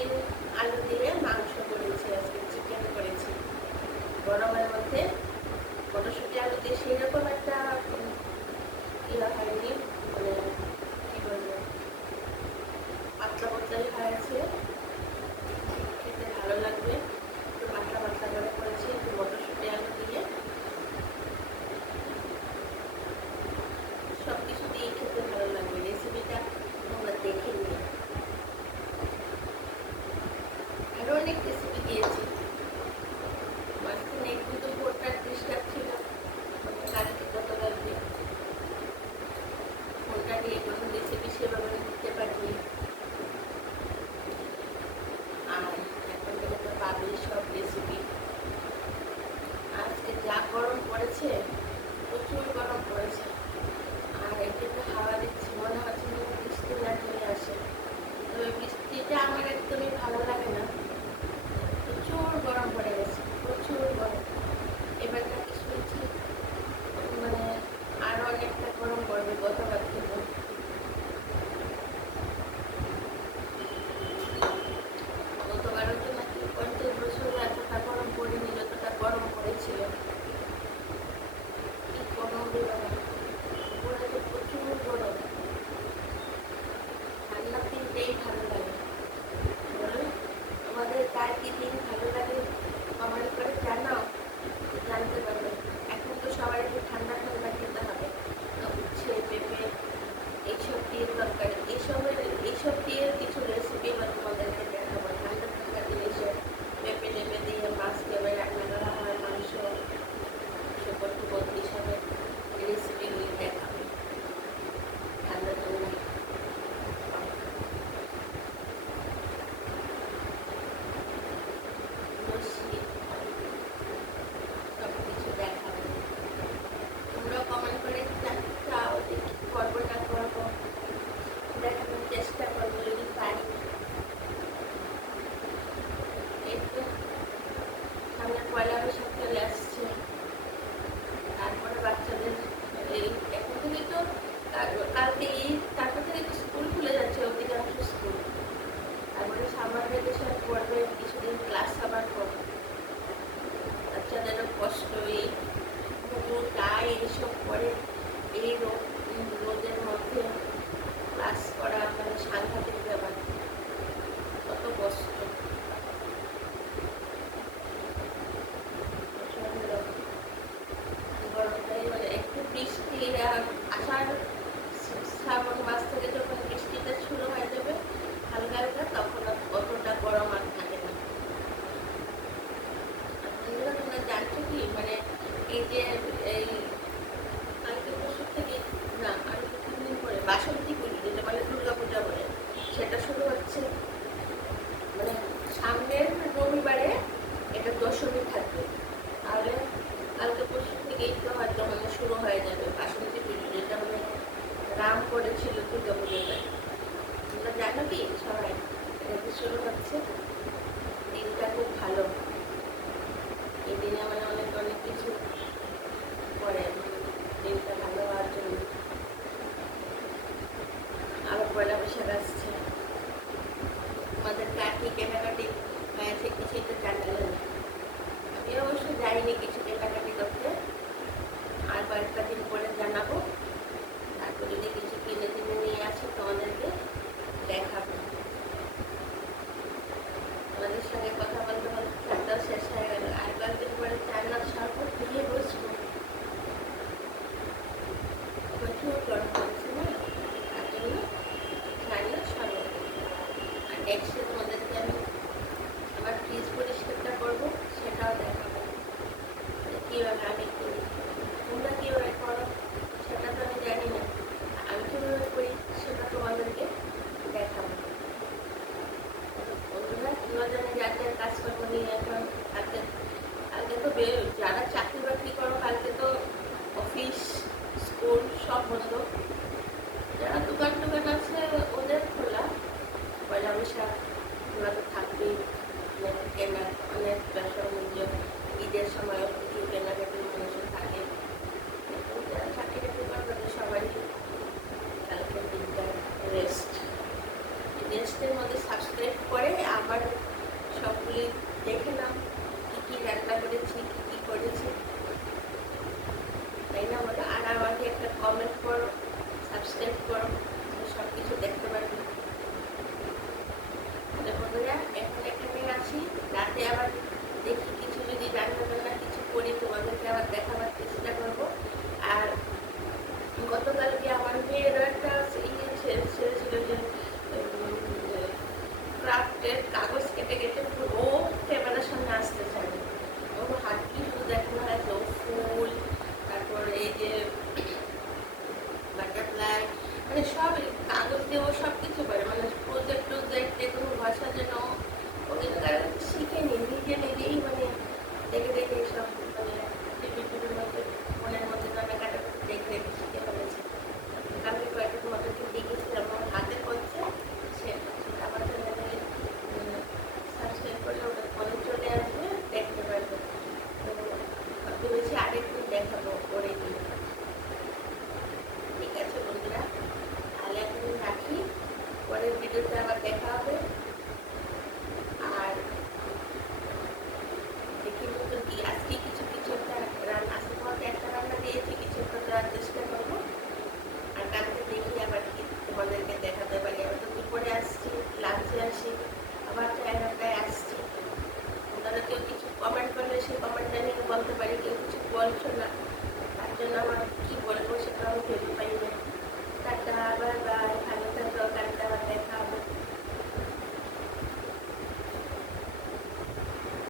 মটরশুঁটি আলু দিয়ে মাংস করেছি, আজকে চিকেন করেছি। গরমের মধ্যে মটরশুঁটি আলু দিয়ে সেরকম একটা ইয়ে হয়নি, মানে কি বলবো, পাতলা পাতলাই হয়েছে, খেতে ভালো লাগবে। একটু পাতলা পাতলা করে করেছি, একটু মটরশুঁটি আলু দিয়ে সব কিছু দিয়ে খেতে ভালো লাগবে। রেসিপিটা তোমরা দেখে নিও। আরও অনেক রেসিপি দিয়েছি, মাঝখানে একটু তো ফোনটার ডিস্টার্ব ছিল, কালকে গতকালকে ফোনটা নিয়ে কোনো রেসিপি সেভাবে দিতে পারিনি। আর এখন থেকে তো পাবি সব রেসিপি। আজকে যা গরম পড়েছে, প্রচুর গরম পড়েছে, আর একটু হাওয়া দিচ্ছে, মনে হচ্ছে বৃষ্টি না চলে আসে। তবে বৃষ্টিটা আমার একদমই ভালো লাগে না, প্রচুর গরম পড়ে গেছে, প্রচুর গরম। এবার নাকি শুনছি মানে আরো অনেকটা গরম পড়বে গতবার থেকে। গতবারও তো নাকি 50 বছরে এতটা গরম পড়েনি যতটা গরম পড়েছিল। কি গরম রে বাবা, পুরো তো প্রচুর গরম। ঠান্ডার দিনটাই ভালো লাগে, বলো আমাদের কার কি দিন ভালো লাগে কমেন্ট করে জানাও, জানতে পারবে। এখন তো সবাই একটু ঠান্ডা ঠান্ডা খেতে হবে, উচ্ছে পেঁপে এইসব দিয়ে তরকারি, এইসব দিয়ে কিছু রেসিপি বা তোমাদেরকে দেখাবো। ঠান্ডা ঠান্ডা জিনিসে পেঁপে টেপে দিয়ে মাছ দেবে রান্না করা হয়, মাংস শুকর টুকর এইসবের রেসিপিগুলি দেখাবো ঠান্ডা ঠান্ডা। সব কিছু দেখাবো, তোমরাও কমেন্ট করে চাও যে কি করবো না করবো, দেখানোর চেষ্টা করবো যদি পারি। এই তো সামনে পয়লা বৈশাখ চলে আসছে, তারপরে বাচ্চাদের এই এখন থেকে তো কালকে ঈদ, তারপর থেকে তো স্কুল খুলে যাচ্ছে অধিকাংশ স্কুল। তারপরে সামার ভ্যাকেশন পড়বে, কিছুদিন ক্লাস আবার করবে। বাচ্চাদেরও কষ্ট, এই টাই এইসব করে এই রোদের মধ্যে ক্লাস করা মানে সাংঘাতিক ব্যাপার, কত কষ্ট। গরমটাই মানে একটু বৃষ্টি আষাঢ় শ্রাবণ মাস থেকে যখন বৃষ্টিটা শুরু হয়ে যাবে হালকা হালকা, তখন অতটা গরম আর থাকে না। বন্ধুরা তোমরা জানছো কি, মানে এই যে এই কালকে পরশু থেকে না আর 2-3 দিন পরে বাসন্তী পুজো, যেটা মানে দুর্গা পূজা বলে, সেটা শুরু হচ্ছে। মানে সামনের রবিবারে এটা দশমী থাকবে, তাহলে কালকে পরশু থেকেই তো হয়তো মানে শুরু হয়ে যাবে বাসন্তী পুজো, যেটা মানে রাম করেছিল দুর্গা পুজোটা। তোমরা জানো কি সবাই, এটা শুরু হচ্ছে। দিনটা খুব ভালো, এই দিনে মানে অনেক অনেক কিছু করে দিনটা ভালো হওয়ার জন্য। আরো পয়লা বৈশাখ আসছে, আমাদের কার কি কেনাকাটি হয়েছে কিছুই তো জানালে না। আমি অবশ্য যাইনি কিছু কেনাকাটি করতে, আর কয়েকটা দিন পরে জানাবো। তারপর যদি কিছু কিনে কিনে নিয়ে আসি তোমাদেরকে দেখাবো। আমাদের সঙ্গে কথা বলতে বলতে ঠান্ডাও শেষ হয়ে গেল, আর কয়েকদিন পরে চান্নার শরবত নিয়ে বসবো। প্রচুর গরম পড়েছে না, তার জন্য চান্নার শরবত। আর নেক্সটে তোমাদেরকে আমি আমার ফ্রিজ পরিষ্কারটা করবো, সেটাও দেখাবো কীভাবে আমি করি। তোমরা কীভাবে করো সেটা তো আমি জানি না, আমি কীভাবে করি সেটা তোমাদেরকে দেখাবো। বন্ধুরা তোমরা জানি যার যার কাজকর্ম নিয়ে এখন কালকে কালকে তো যারা চাকরি বাকরি করো কালকে তো অফিস স্কুল সব বন্ধ। যারা দোকান টোকান আছে ওদের খোলা। পয়লা বৈশাখ ওরা তো থাকবেই, অনেক কেনা, অনেক ব্যবসা বাণিজ্য, ঈদের সময় প্রচুর কেনাকাটির মানুষের থাকে। যারা চাকরি বাকরি করবে সবারই কালকের দিনটা রেস্টের মধ্যে সাবস্ক্রাইব করে আমার সবগুলি দেখে নাও, কী কী রান্না করেছি, কী কী করেছি, তাই না বলো? আর আমাকে একটা কমেন্ট করো, সাবস্ক্রাইব করো, সব কিছু দেখতে পারবে। তাহলে বন্ধুরা এখন এখানে আছি, রাতে আবার দেখি কিছু যদি রান্না বান্না কিছু করি তোমাদেরকে আবার দেখাবার চেষ্টা করবো। আর গতকালকে আমার মেয়েরও একটা ইয়ে ছেড়েছিল যে ক্রাফটের কাগজ কেটে কেটে ও ক্যামেরার সামনে আসতে চায় না, ও হাতটি শুধু দেখানো হয় তো ফুল, তারপর এই যে বাটারফ্লাই, মানে সব কাগজ দিয়ে ও সব কিছু করে, মানে প্রজেক্ট টোজেক্ট যে কোনো ভাষার জন্য ও কিন্তু শিখেনি, নিজে নিজেই মানে দেখে দেখে সব মানে টিভির মধ্যে মনের মধ্যে নামে কাটা দেখে দেখে শিখে ফেলেছে। আমি কয়েকটা তোমাদেরকে দেখেছিলাম আমার হাতে করছে, সে আমার চ্যানেলে সাবস্ক্রাইব করলে ওটা ফোনে চলে আসবে, দেখতে পারবে। তো ভেবেছি আরেকটু দেখাবো করে দিই। ঠিক আছে বন্ধুরা, তাহলে এখন রাখি, পরের ভিডিওতে আবার দেখা হবে। আর দেখি নতুন কি আজকে কিছু কিছু একটা রান্না, আজকে তোমাকে একটা রান্না দিয়েছি, কিছু একটা দেওয়ার চেষ্টা করবো। আর কালকে দেখি আবার কি তোমাদেরকে দেখাতে পারি। আমি তো দুপুরে আসছি, লাঞ্চে আসি, আবার 4টায় আসছি। তোমরা কেউ কিছু কমেন্ট করলে সেই কমেন্টটা নিয়ে বলতে পারি, কেউ কিছু বলছো না, তার জন্য আমার কি বলবো সেটা আমি ভেবে পাই